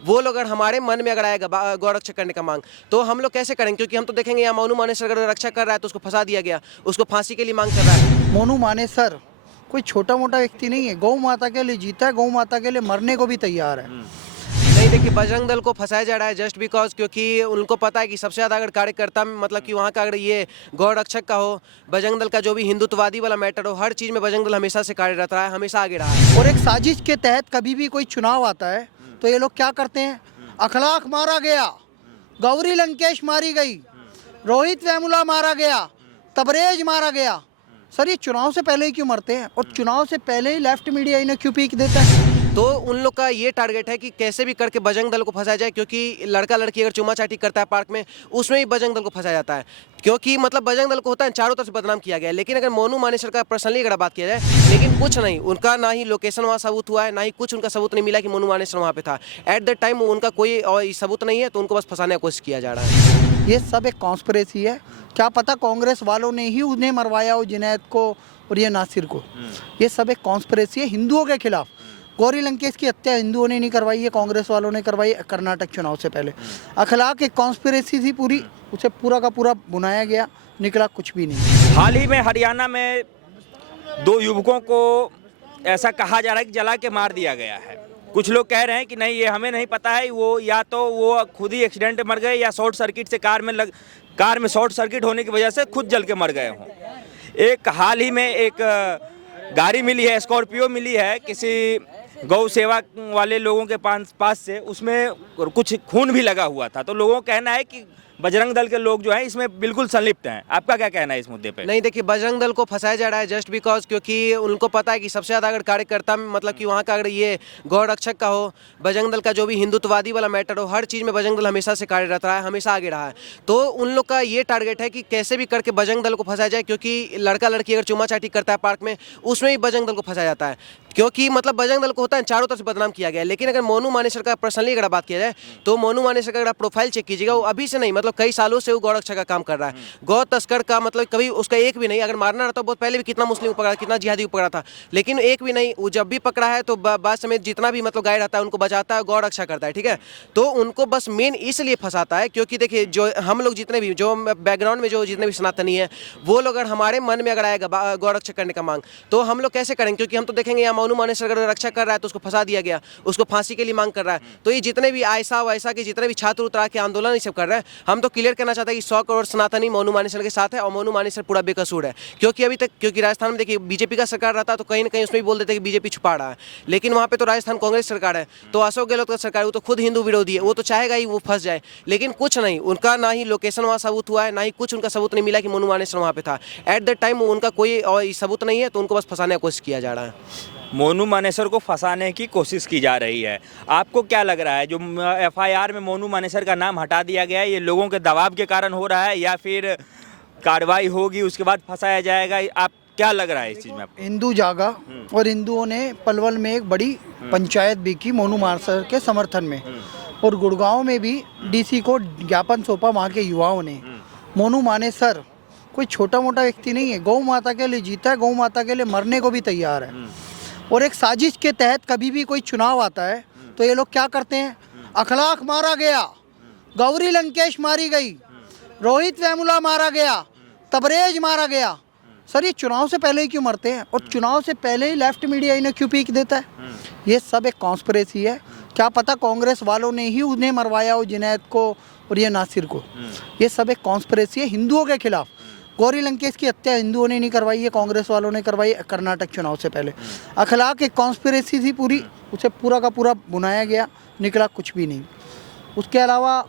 वो लोग अगर हमारे मन में अगर आएगा गौरक्षा करने का मांग, तो हम लोग कैसे करेंगे? क्योंकि हम तो देखेंगे यहाँ मोनू मानेसर अगर रक्षा कर रहा है तो उसको फंसा दिया गया, उसको फांसी के लिए मांग कर रहा है। मोनू मानेसर कोई छोटा मोटा व्यक्ति नहीं है, गौ माता के लिए जीता है, गौ माता के लिए मरने को भी तैयार है। नहीं, देखिए बजरंग दल को फंसाया जा रहा है जस्ट बिकॉज, क्योंकि उनको पता है कि सबसे ज़्यादा अगर कार्यकर्ता में मतलब कि वहाँ का अगर ये गौ रक्षक का हो, बजरंग दल का जो भी हिंदुत्ववादी वाला मैटर हो, हर चीज़ में बजरंग दल हमेशा से कार्यरत रहा है, हमेशा आगे रहा है। और एक साजिश के तहत कभी भी कोई चुनाव आता है तो ये लोग क्या करते हैं, अखलाक मारा गया, गौरी लंकेश मारी गई, रोहित वेमुला मारा गया, तबरेज मारा गया। सर ये चुनाव से पहले ही क्यों मरते हैं, और चुनाव से पहले ही लेफ्ट मीडिया इन्हें क्यों पीक देता है? तो उन लोग का ये टारगेट है कि कैसे भी करके बजरंग दल को फंसाया जाए, क्योंकि लड़का लड़की अगर चुमा चाटी करता है पार्क में, उसमें भी बजरंग दल को फंसाया जाता है। क्योंकि मतलब बजरंग दल को होता है चारों तरफ से बदनाम किया गया है। लेकिन अगर मोनू मानेसर का पर्सनली अगर बात किया जाए, लेकिन कुछ नहीं, उनका ना ही लोकेशन वहाँ सबूत हुआ है, ना ही कुछ उनका सबूत नहीं मिला कि मोनू मानेसर वहाँ पे था। एट द टाइम उनका कोई और सबूत नहीं है, तो उनको बस फंसाने की कोशिश किया जा रहा है। ये सब एक कॉन्स्पिरेसी है। क्या पता कांग्रेस वालों ने ही उन्हें मरवाया हो, जुनैद को और ये नासिर को। ये सब एक कॉन्स्पिरेसी है हिंदुओं के खिलाफ। गौरी लंकेश की हत्या हिंदुओं ने नहीं करवाई है, कांग्रेस वालों ने करवाई कर्नाटक चुनाव से पहले। अखलाक एक कॉन्स्पिरेसी थी पूरी, उसे पूरा का पूरा बुनाया गया, निकला कुछ भी नहीं। हाल ही में हरियाणा में 2 युवकों को ऐसा कहा जा रहा है कि जला के मार दिया गया है। कुछ लोग कह रहे हैं कि नहीं, ये हमें नहीं पता है, वो या तो वो खुद ही एक्सीडेंट में मर गए या शॉर्ट सर्किट से कार में शॉर्ट सर्किट होने की वजह से खुद जल के मर गए हों। एक हाल ही में एक गाड़ी मिली है, स्कॉर्पियो मिली है किसी गौ सेवा वाले लोगों के पास से, उसमें कुछ खून भी लगा हुआ था। तो लोगों का कहना है कि बजरंग दल के लोग जो हैं इसमें बिल्कुल संलिप्त हैं। आपका क्या कहना है इस मुद्दे पे? नहीं, देखिए बजरंग दल को फंसाया जा रहा है जस्ट बिकॉज, क्योंकि उनको पता है कि सबसे ज़्यादा अगर कार्यकर्ता में मतलब कि वहाँ का अगर ये गौ रक्षक का हो, बजरंग दल का जो भी हिंदुत्ववादी वाला मैटर हो, हर चीज़ में बजरंग दल हमेशा से कार्यरत रहा है, हमेशा आगे रहा है। तो उन लोग का ये टारगेट है कि कैसे भी करके बजरंग दल को फंसाया जाए, क्योंकि लड़का लड़की अगर चुमा चाटी करता है पार्क में, उसमें भी बजरंग दल को फंसाया जाता है। क्योंकि मतलब बजरंग दल को होता है चारों तरफ से बदनाम किया गया है। लेकिन अगर मोनू मानेसर का पर्सनली अगर बात किया जाए, तो मोनू मानेसर का अगर प्रोफाइल चेक कीजिएगा, वो अभी से नहीं मतलब कई सालों से वो गौरक्षा का काम कर रहा है। गौ तस्कर का मतलब कभी उसका एक भी नहीं, अगर मारना रहता बहुत पहले भी कितना मुस्लिम पकड़ा, कितना जिहादी पकड़ा था, लेकिन एक भी नहीं। वो जब भी पकड़ा है तो बाद समेत जितना भी मतलब गाय रहता है उनको बचाता है, गौ रक्षा करता है, ठीक है। तो उनको बस मेन इसलिए फंसाता है क्योंकि देखिए जो हम लोग जितने भी जो बैकग्राउंड में जो जितने भी सनातनी है, वो लोग अगर हमारे मन में अगर आएगा गौ रक्षा करने का मांग, तो हम लोग कैसे करेंगे? क्योंकि हम तो देखेंगे यहाँ मोनू मानेसर अगर रक्षा कर रहा है तो उसको फंसा दिया गया, उसको फांसी के लिए मांग कर रहा है। तो ये जितने भी आयसा वैसा के जितने भी छात्र उतरा के आंदोलन ये सब कर रहे हैं, हम तो क्लियर करना चाहते हैं कि 100 करोड़ सनातनी मोनू मानेसर के साथ है, और मोनू मानेसर पूरा बेकसूर है। क्योंकि अभी तक क्योंकि राजस्थान में देखिए बीजेपी का सरकार रहता तो कहीं ना कहीं उसमें भी बोल देते कि बीजेपी छुपा रहा है, लेकिन वहाँ पे तो राजस्थान कांग्रेस सरकार है। तो अशोक गहलोत का सरकार, वो तो खुद हिंदू विरोधी है, वो तो चाहेगा ही वो फंस जाए। लेकिन कुछ नहीं, उनका ना ही लोकेशन वहाँ सबूत हुआ है, ना ही कुछ उनका सबूत नहीं मिला कि मोनू मानेसर वहाँ पे था। एट द टाइम उनका कोई और सबूत नहीं है, तो उनको बस फंसाने की कोशिश किया जा रहा है। मोनू मानेसर को फंसाने की कोशिश की जा रही है। आपको क्या लग रहा है जो एफआईआर में मोनू मानेसर का नाम हटा दिया गया है, ये लोगों के दबाव के कारण हो रहा है या फिर कार्रवाई होगी उसके बाद फंसाया जाएगा? आप क्या लग रहा है इस चीज़ में आपको? हिंदू जागा और हिंदुओं ने पलवल में एक बड़ी पंचायत भी की मोनू मानेसर के समर्थन में, और गुड़गांव में भी डीसी को ज्ञापन सौंपा वहाँ के युवाओं ने। मोनू मानेसर कोई छोटा मोटा व्यक्ति नहीं है, गौ माता के लिए जीता है, गौ माता के लिए मरने को भी तैयार है। और एक साजिश के तहत कभी भी कोई चुनाव आता है तो ये लोग क्या करते हैं, अखलाक मारा गया, गौरी लंकेश मारी गई, रोहित वेमुला मारा गया, तबरेज मारा गया। सर ये चुनाव से पहले ही क्यों मरते हैं, और चुनाव से पहले ही लेफ्ट मीडिया इन्हें क्यों पीक देता है? ये सब एक कॉन्स्पिरेसी है। क्या पता कांग्रेस वालों ने ही उन्हें मरवाया हो, जुनैद को और ये नासिर को। ये सब एक कॉन्स्पिरेसी है हिंदुओं के खिलाफ। गौरी लंकेश की हत्या हिंदुओं ने नहीं करवाई है, कांग्रेस वालों ने करवाई कर्नाटक चुनाव से पहले। अखलाक एक कॉन्स्पिरेसी थी पूरी, उसे पूरा का पूरा बुनाया गया, निकला कुछ भी नहीं। उसके अलावा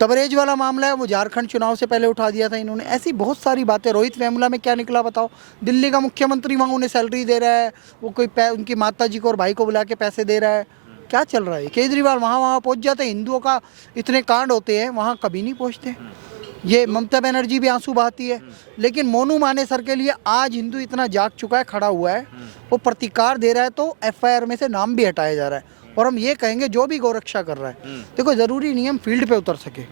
तबरेज वाला मामला है, वो झारखंड चुनाव से पहले उठा दिया था इन्होंने। ऐसी बहुत सारी बातें। रोहित वेमुला में क्या निकला बताओ? दिल्ली का मुख्यमंत्री वहाँ उन्हें सैलरी दे रहा है, वो कोई उनकी माता जी को और भाई को बुला के पैसे दे रहा है। क्या चल रहा है? केजरीवाल वहाँ पहुँच जाते हैं, हिंदुओं का इतने कांड होते हैं, वहाँ कभी नहीं पहुँचते। ये ममता बनर्जी भी आंसू बहाती है, लेकिन मोनू मानेसर के लिए आज हिंदू इतना जाग चुका है, खड़ा हुआ है, वो प्रतिकार दे रहा है, तो एफआईआर में से नाम भी हटाया जा रहा है। और हम ये कहेंगे जो भी गौरक्षा कर रहा है, देखो जरूरी नहीं हम फील्ड पे उतर सके,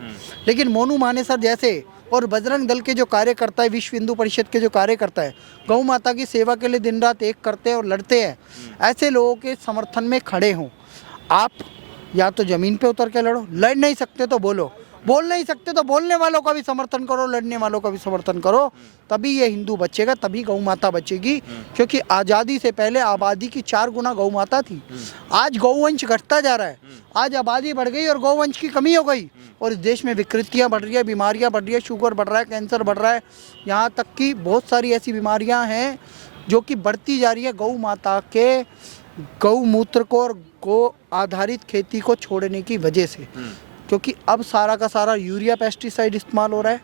लेकिन मोनू मानेसर जैसे और बजरंग दल के जो कार्यकर्ता है, विश्व हिंदू परिषद के जो कार्यकर्ता है, गौ माता की सेवा के लिए दिन रात एक करते हैं और लड़ते हैं, ऐसे लोगों के समर्थन में खड़े हों। आप या तो ज़मीन पे उतर के लड़ो, लड़ नहीं सकते तो बोलो, बोल नहीं सकते तो बोलने वालों का भी समर्थन करो, लड़ने वालों का भी समर्थन करो, तभी ये हिंदू बचेगा, तभी गौ माता बचेगी। क्योंकि आज़ादी से पहले आबादी की 4 गुना गौ माता थी। आज गौवंश घटता जा रहा है, आज आबादी बढ़ गई और गौवंश की कमी हो गई, और इस देश में विकृतियाँ बढ़ रही है, बीमारियाँ बढ़ रही है, शुगर बढ़ रहा है, कैंसर बढ़ रहा है, यहाँ तक कि बहुत सारी ऐसी बीमारियाँ हैं जो कि बढ़ती जा रही है गौ माता के गौमूत्र को और गौ आधारित खेती को छोड़ने की वजह से। क्योंकि अब सारा का सारा यूरिया पेस्टिसाइड इस्तेमाल हो रहा है,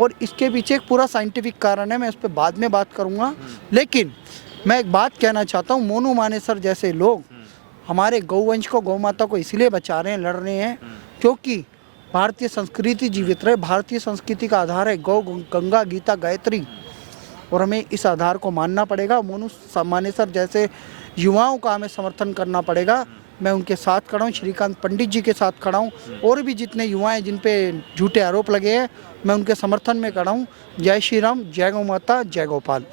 और इसके पीछे एक पूरा साइंटिफिक कारण है, मैं उस पर बाद में बात करूंगा। लेकिन मैं एक बात कहना चाहता हूँ, मोनू मानेसर जैसे लोग हमारे गौवंश को, गौ माता को इसलिए बचा रहे हैं, लड़ रहे हैं, क्योंकि भारतीय संस्कृति जीवित रहे। भारतीय संस्कृति का आधार है गौ, गंगा, गीता, गायत्री, और हमें इस आधार को मानना पड़ेगा। मोनू मानेसर जैसे युवाओं का हमें समर्थन करना पड़ेगा। मैं उनके साथ खड़ा हूँ, श्रीकांत पंडित जी के साथ खड़ा हूँ, और भी जितने युवा हैं जिन पे झूठे आरोप लगे हैं, मैं उनके समर्थन में खड़ा हूँ। जय श्री राम, जय गौ माता, जय गोपाल।